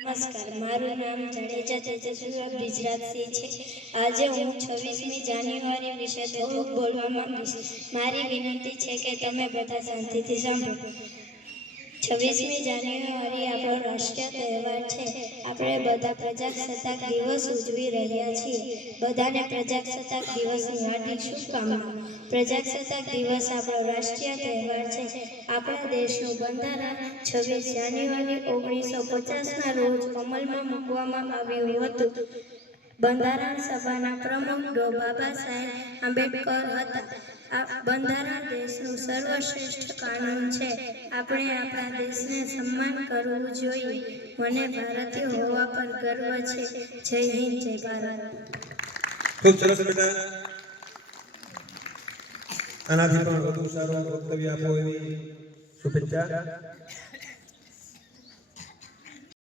નમસ્કાર, મારું નામ જાડેજા તેજસ્વી બ્રિજરાજસિંહ છે. આજે હું 26મી જાન્યુઆરી વિશે થોડુંક બોલવા માંગીશ. મારી વિનંતી છે કે તમે બધા શાંતિથી સાંભળો. 26મી જાન્યુઆરી આપણો રાષ્ટ્રીય તહેવાર છે. આપણે બધા પ્રજાસત્તાક દિવસ ઉજવી રહ્યા છીએ. બધાને પ્રજાસત્તાક દિવસની હાર્દિક શુભકામનાઓ. પ્રજાસત્તાક દિવસ આપણો રાષ્ટ્રીય તહેવાર છે. આપણા દેશનું બંધારણ 26 જાન્યુઆરી 1950ના રોજ અમલમાં મૂકવામાં આવ્યું હતું. બંધારણ સભાના પ્રમુખ ડો. બાબા સાહેબ આંબેડકર હતા. આ બંધારણ દેશનું સર્વશ્રેષ્ઠ કાનૂન છે. આપણે આપણા દેશને સન્માન કરવું જોઈએ. મને ભારતીય હોવા પર ગર્વ છે. જય હિન્દ, જય ભારત. ખૂબ સરસ બેટા. આનાથી પણ વધુ સારું વક્તવ્ય આપો એવી શુભેચ્છા.